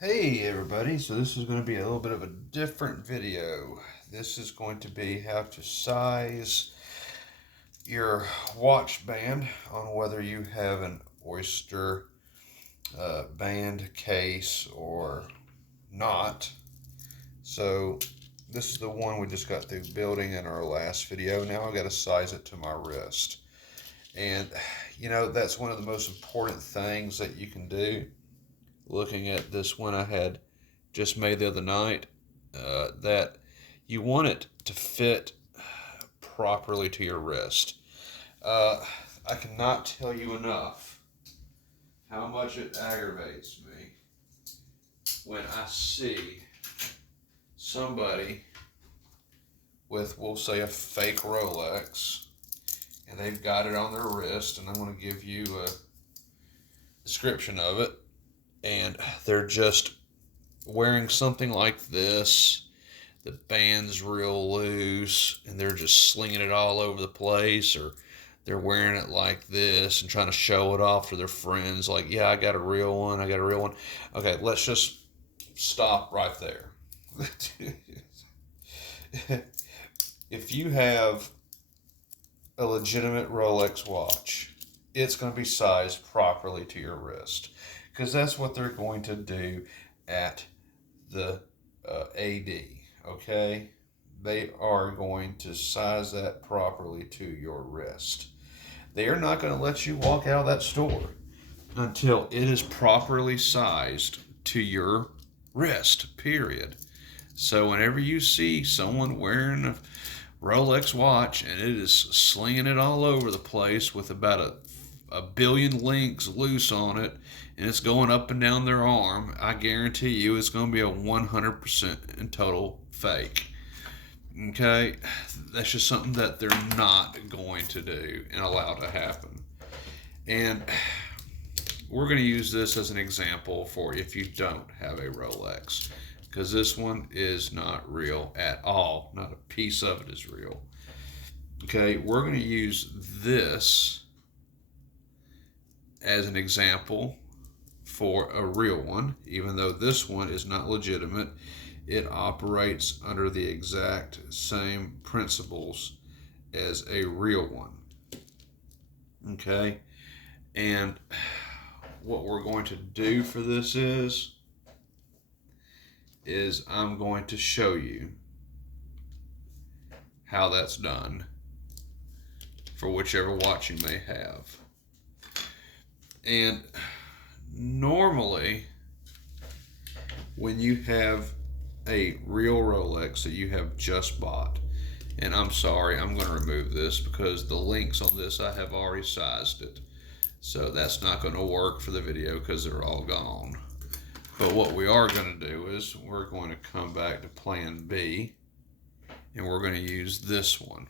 Hey everybody, so this is going to be a little bit of a different video. This is going to be how to size your watch band on whether you have an Oyster band case or not. So this is the one we just got through building in our last video. Now I got to size it to my wrist. And that's one of the most important things that you can do. Looking at this one I had just made the other night, that you want it to fit properly to your wrist. Uh, I cannot tell you enough how much it aggravates me when I see somebody with, we'll say, a fake Rolex, and they've got it on their wrist, and I'm going to give you a description of it, and they're just wearing something like this. The band's real loose and they're just slinging it all over the place, or they're wearing it like this and trying to show it off to their friends like, yeah, I got a real one, I got a real one. Okay, let's just stop right there. If you have a legitimate Rolex watch, it's going to be sized properly to your wrist, because that's what they're going to do at the AD, okay? They are going to size that properly to your wrist. They are not going to let you walk out of that store until it is properly sized to your wrist, period. So whenever you see someone wearing a Rolex watch and it is slinging it all over the place with about a billion links loose on it, and it's going up and down their arm, I guarantee you it's going to be a 100% and total fake. Okay? That's just something that they're not going to do and allow to happen. And we're going to use this as an example for if you don't have a Rolex, because this one is not real at all. Not a piece of it is real. Okay, we're going to use this as an example for a real one, even though this one is not legitimate. It operates under the exact same principles as a real one. Okay, and what we're going to do for this is I'm going to show you how that's done for whichever watch you may have. And normally, when you have a real Rolex that you have just bought, and I'm sorry, I'm going to remove this because the links on this, I have already sized it. So that's not going to work for the video because they're all gone. But what we are going to do is we're going to come back to plan B, and we're going to use this one.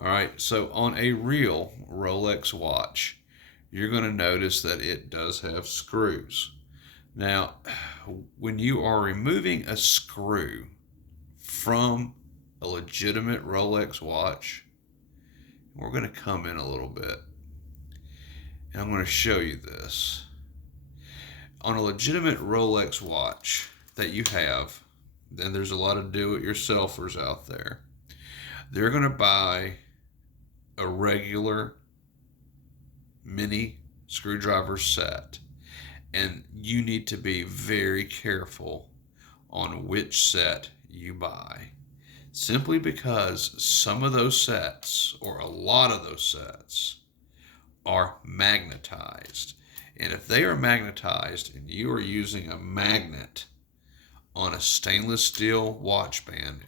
All right, so on a real Rolex watch, you're going to notice that it does have screws. Now, when you are removing a screw from a legitimate Rolex watch, we're going to come in a little bit, and I'm going to show you this. On a legitimate Rolex watch that you have, then there's a lot of do-it-yourselfers out there. They're going to buy a regular mini screwdriver set, and you need to be very careful on which set you buy, simply because some of those sets, or a lot of those sets, are magnetized. And if they are magnetized and you are using a magnet on a stainless steel watch band,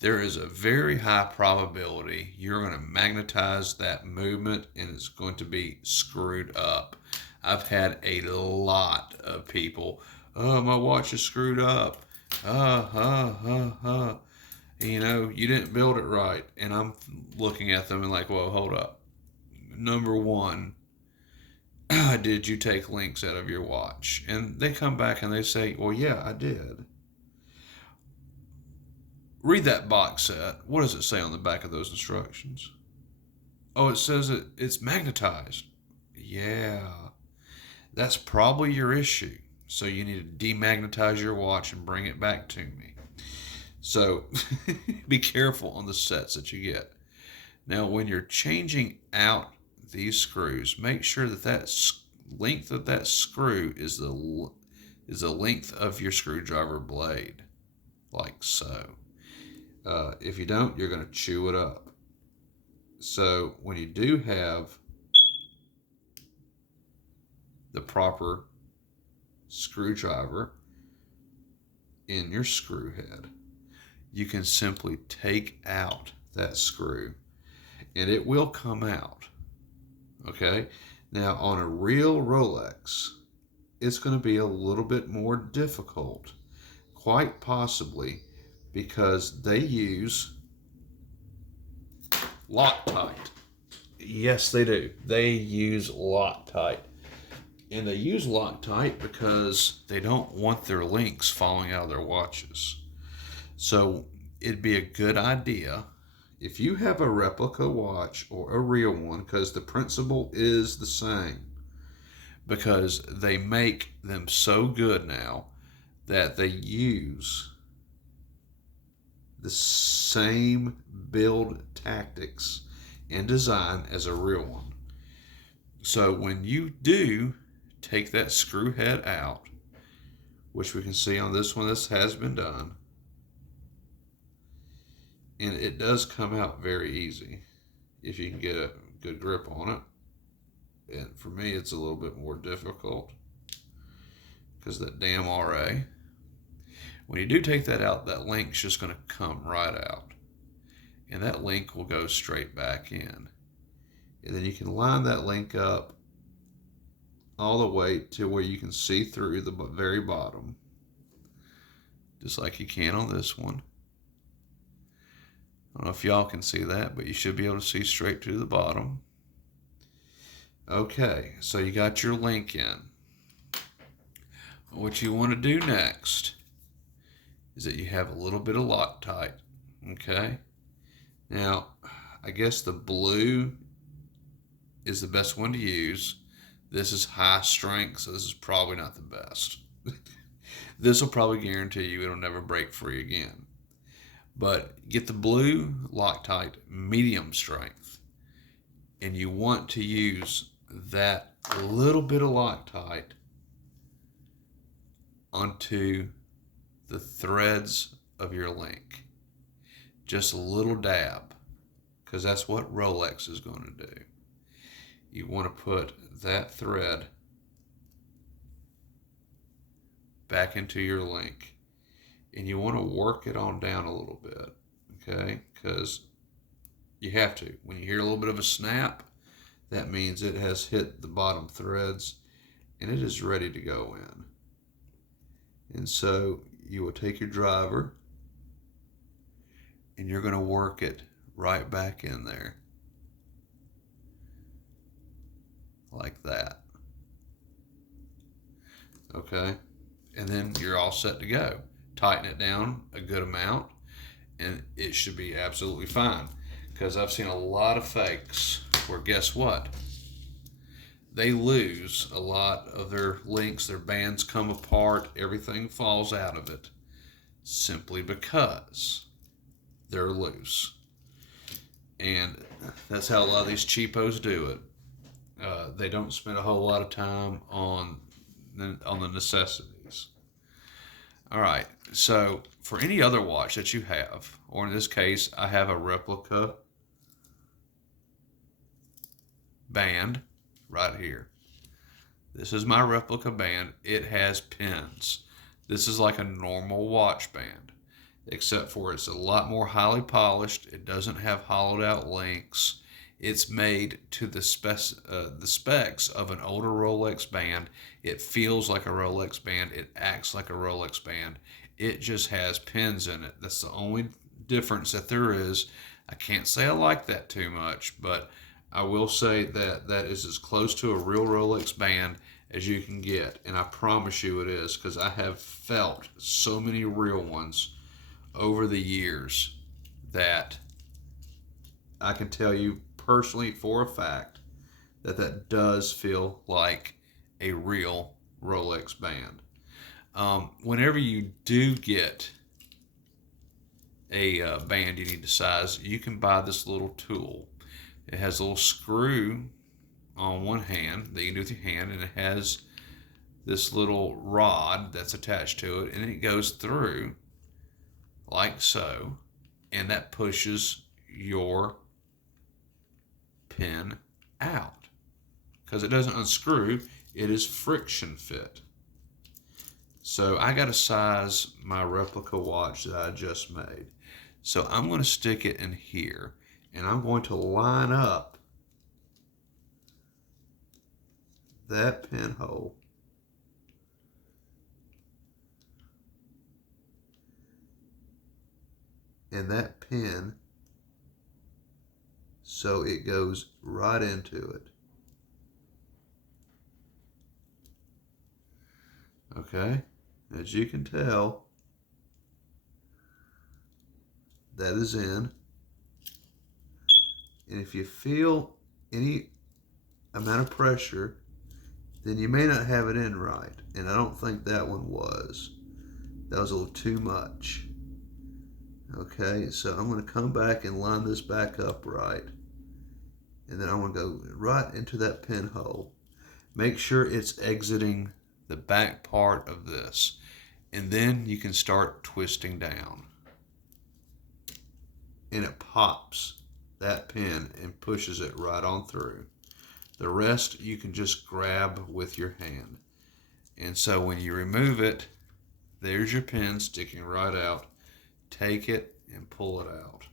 there is a very high probability you're going to magnetize that movement and it's going to be screwed up. I've had a lot of people, oh, my watch is screwed up. You didn't build it right. And I'm looking at them and like, well, hold up. Number one, did you take links out of your watch? And they come back and they say, well, yeah, I did. Read that box set. What does it say on the back of those instructions? Oh, it says it's magnetized. Yeah, that's probably your issue. So you need to demagnetize your watch and bring it back to me. So be careful on the sets that you get. Now, when you're changing out these screws, make sure that length of that screw is the length of your screwdriver blade, like so. If you don't, you're going to chew it up. So when you do have the proper screwdriver in your screw head, you can simply take out that screw and it will come out. Okay? Now, on a real Rolex, it's going to be a little bit more difficult, quite possibly because they use Loctite. Yes, they do. They use Loctite. And they use Loctite because they don't want their links falling out of their watches. So it'd be a good idea if you have a replica watch or a real one, because the principle is the same, because they make them so good now that they use the same build tactics and design as a real one. So when you do take that screw head out, which we can see on this one, this has been done, and it does come out very easy if you can get a good grip on it. And for me, it's a little bit more difficult because that damn RA. When you do take that out, that link's just going to come right out. And that link will go straight back in. And then you can line that link up all the way to where you can see through the very bottom, just like you can on this one. I don't know if y'all can see that, but you should be able to see straight to the bottom. Okay, so you got your link in. What you want to do next is that you have a little bit of Loctite. Okay? Now, I guess the blue is the best one to use. This is high strength, so this is probably not the best. This will probably guarantee you it'll never break free again. But get the blue Loctite medium strength, and you want to use that little bit of Loctite onto the threads of your link. Just a little dab, because that's what Rolex is going to do. You want to put that thread back into your link, and you want to work it on down a little bit, okay? Because you have to. When you hear a little bit of a snap, that means it has hit the bottom threads and it is ready to go in. And so you will take your driver and you're going to work it right back in there, like that. Okay? And then you're all set to go. Tighten it down a good amount and it should be absolutely fine. Because I've seen a lot of fakes where, guess what? They lose a lot of their links, their bands come apart, everything falls out of it, simply because they're loose. And that's how a lot of these cheapos do it. They don't spend a whole lot of time on the necessities. All right, so for any other watch that you have, or in this case, I have a replica band right here. This is my replica band. It has pins. This is like a normal watch band, except for it's a lot more highly polished. It doesn't have hollowed out links. It's made to the specs of an older Rolex band. It feels like a Rolex band. It acts like a Rolex band. It just has pins in it. That's the only difference that there is. I can't say I like that too much, but I will say that that is as close to a real Rolex band as you can get. And I promise you it is, because I have felt so many real ones over the years that I can tell you personally for a fact that that does feel like a real Rolex band. Whenever you do get a band you need to size, you can buy this little tool. It has a little screw on one hand that you can do with your hand, and it has this little rod that's attached to it, and it goes through like so, and that pushes your pin out because it doesn't unscrew. It is friction fit. So I got to size my replica watch that I just made. So I'm going to stick it in here, and I'm going to line up that pinhole and that pin so it goes right into it. Okay, as you can tell, that is in. And if you feel any amount of pressure, then you may not have it in right. And I don't think that one was. That was a little too much. Okay, so I'm going to come back and line this back up right. And then I'm going to go right into that pinhole. Make sure it's exiting the back part of this. And then you can start twisting down. And it pops that pin and pushes it right on through. The rest you can just grab with your hand. And so when you remove it, there's your pin sticking right out. Take it and pull it out.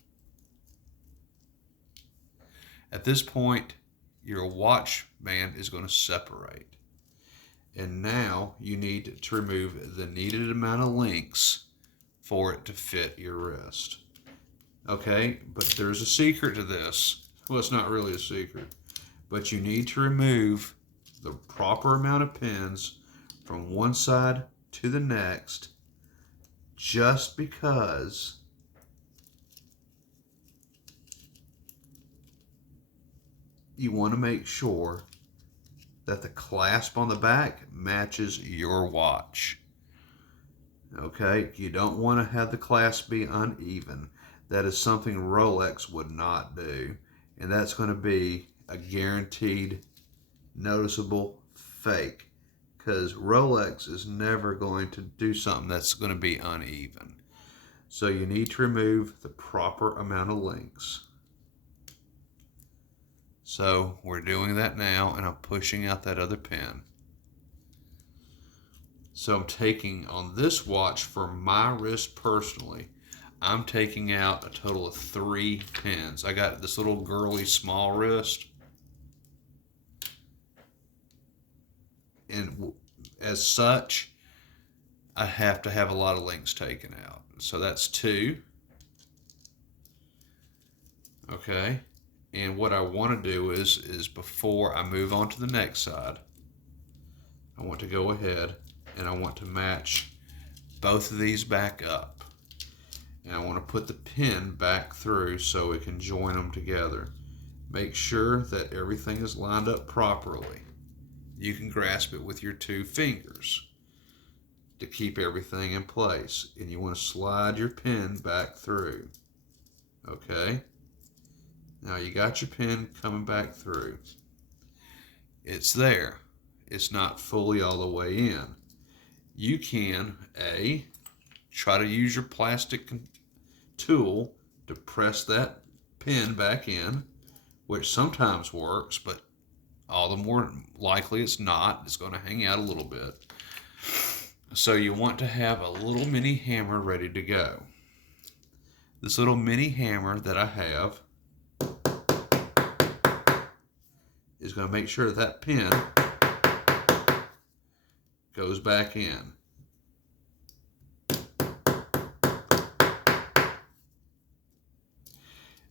At this point, your watch band is going to separate. And now you need to remove the needed amount of links for it to fit your wrist. Okay, but there's a secret to this. Well, it's not really a secret, but you need to remove the proper amount of pins from one side to the next, just because you want to make sure that the clasp on the back matches your watch. Okay, you don't want to have the clasp be uneven. That is something Rolex would not do, and that's going to be a guaranteed noticeable fake, because Rolex is never going to do something that's going to be uneven. So you need to remove the proper amount of links. So we're doing that now, and I'm pushing out that other pin. So I'm taking on this watch for my wrist personally, I'm taking out a total of 3 pins. I got this little girly small wrist, and as such, I have to have a lot of links taken out. So that's 2. Okay, and what I want to do is before I move on to the next side, I want to go ahead and I want to match both of these back up. And I want to put the pin back through so it can join them together. Make sure that everything is lined up properly. You can grasp it with your 2 fingers to keep everything in place. And you want to slide your pin back through. Okay? Now you got your pin coming back through. It's there. It's not fully all the way in. You can, try to use your plastic tool to press that pin back in, which sometimes works, but all the more likely it's not. It's going to hang out a little bit. So you want to have a little mini hammer ready to go. This little mini hammer that I have is going to make sure that pin goes back in.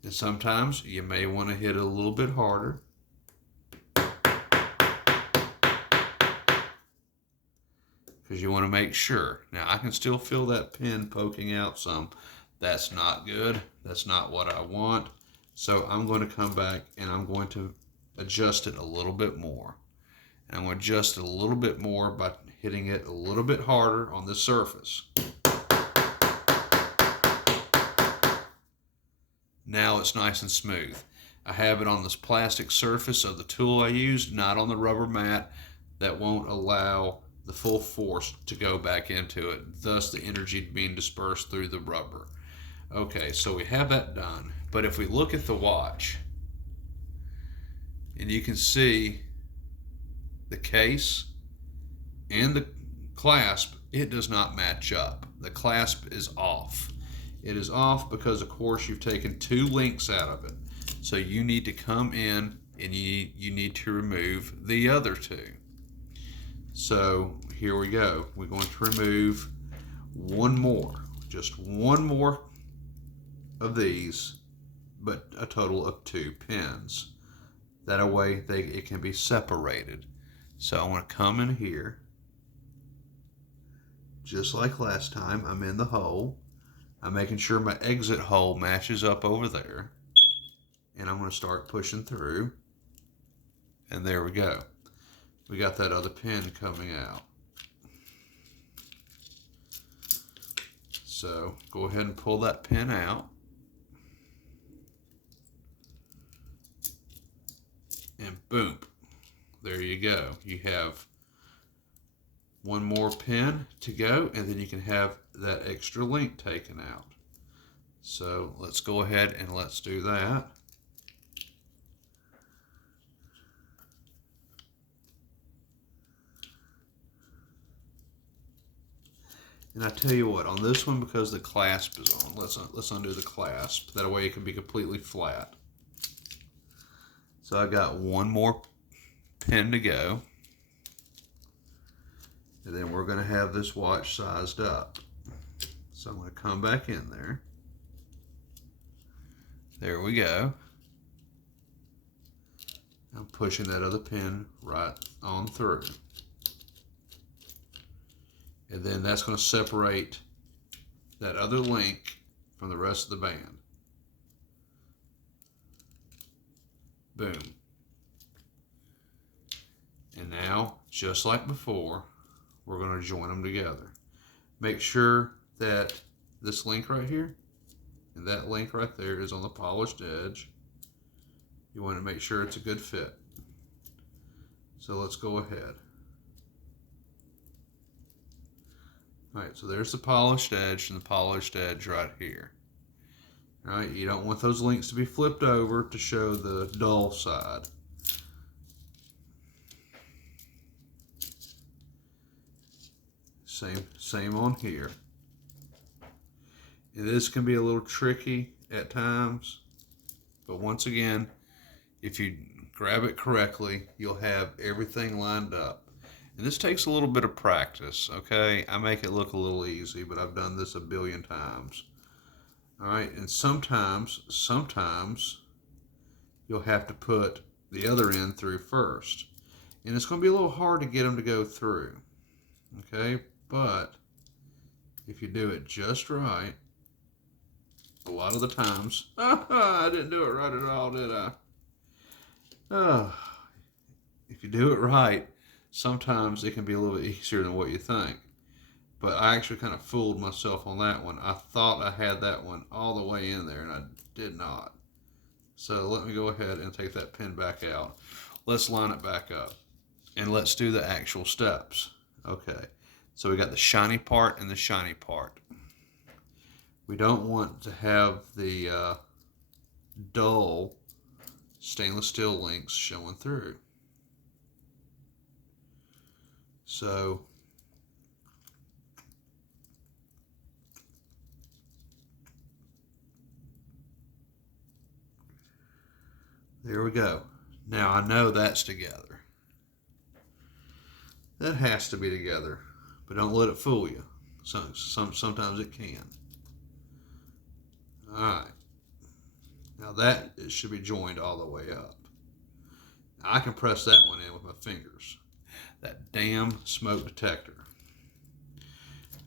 And sometimes you may want to hit it a little bit harder. Because you want to make sure. Now I can still feel that pin poking out some. That's not good. That's not what I want. So I'm going to come back and I'm going to adjust it a little bit more. And I'm going to adjust it a little bit more by hitting it a little bit harder on the surface. Now it's nice and smooth. I have it on this plastic surface of the tool I used, not on the rubber mat. That won't allow the full force to go back into it, thus the energy being dispersed through the rubber. Okay, so we have that done. But if we look at the watch, and you can see the case and the clasp, it does not match up. The clasp is off. It is off because, of course, you've taken 2 links out of it. So you need to come in and you need to remove the other 2. So here we go. We're going to remove one more, just one more of these, but a total of 2 pins. That way it can be separated. So I want to come in here, just like last time. I'm in the hole. I'm making sure my exit hole matches up over there. And I'm going to start pushing through. And there we go. We got that other pin coming out. So go ahead and pull that pin out. And boom. There you go. You have one more pin to go, and then you can have that extra link taken out. So let's go ahead and let's do that. And I tell you what, on this one, because the clasp is on, let's undo the clasp. That way it can be completely flat. So I got one more pin to go. And then we're going to have this watch sized up. So I'm going to come back in there. There we go. I'm pushing that other pin right on through. And then that's going to separate that other link from the rest of the band. Boom. And now, just like before, we're going to join them together. Make sure that this link right here and that link right there is on the polished edge. You want to make sure it's a good fit. So let's go ahead. Alright, so there's the polished edge and the polished edge right here. Alright, you don't want those links to be flipped over to show the dull side. Same on here. And this can be a little tricky at times, but once again, if you grab it correctly, you'll have everything lined up. And this takes a little bit of practice, okay? I make it look a little easy, but I've done this a billion times. All right, and sometimes you'll have to put the other end through first. And it's going to be a little hard to get them to go through, okay? But if you do it just right, a lot of the times, I didn't do it right at all, did I? If you do it right, sometimes it can be a little bit easier than what you think. But I actually kind of fooled myself on that one. I thought I had that one all the way in there, and I did not. So let me go ahead and take that pin back out. Let's line it back up, and let's do the actual steps. Okay, so we got the shiny part and the shiny part. We don't want to have the dull stainless steel links showing through. So there we go. Now I know that's together. That has to be together, but don't let it fool you. Sometimes it can. All right. Now that should be joined all the way up. I can press that one in with my fingers. That damn smoke detector.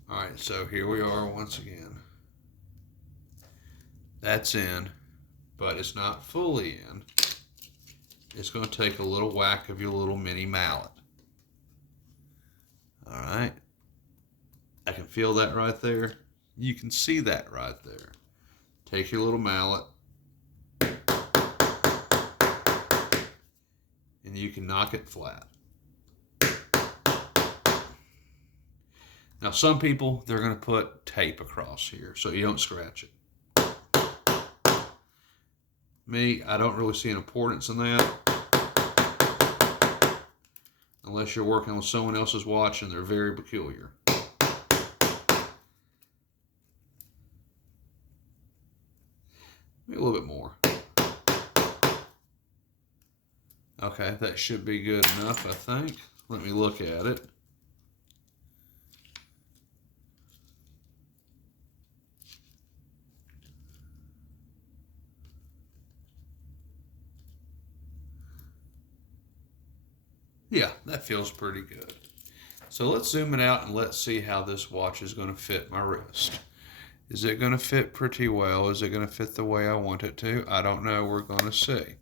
All right, so here we are once again. That's in, but it's not fully in. It's going to take a little whack of your little mini mallet. All right. I can feel that right there. You can see that right there. Take your little mallet and you can knock it flat. Now, some people, they're going to put tape across here so you don't scratch it. Me, I don't really see an importance in that. Unless you're working with someone else's watch and they're very peculiar. Maybe a little bit more. Okay, that should be good enough, I think. Let me look at it. Yeah, that feels pretty good. So let's zoom it out and let's see how this watch is going to fit my wrist. Is it going to fit pretty well? Is it going to fit the way I want it to? I don't know. We're going to see.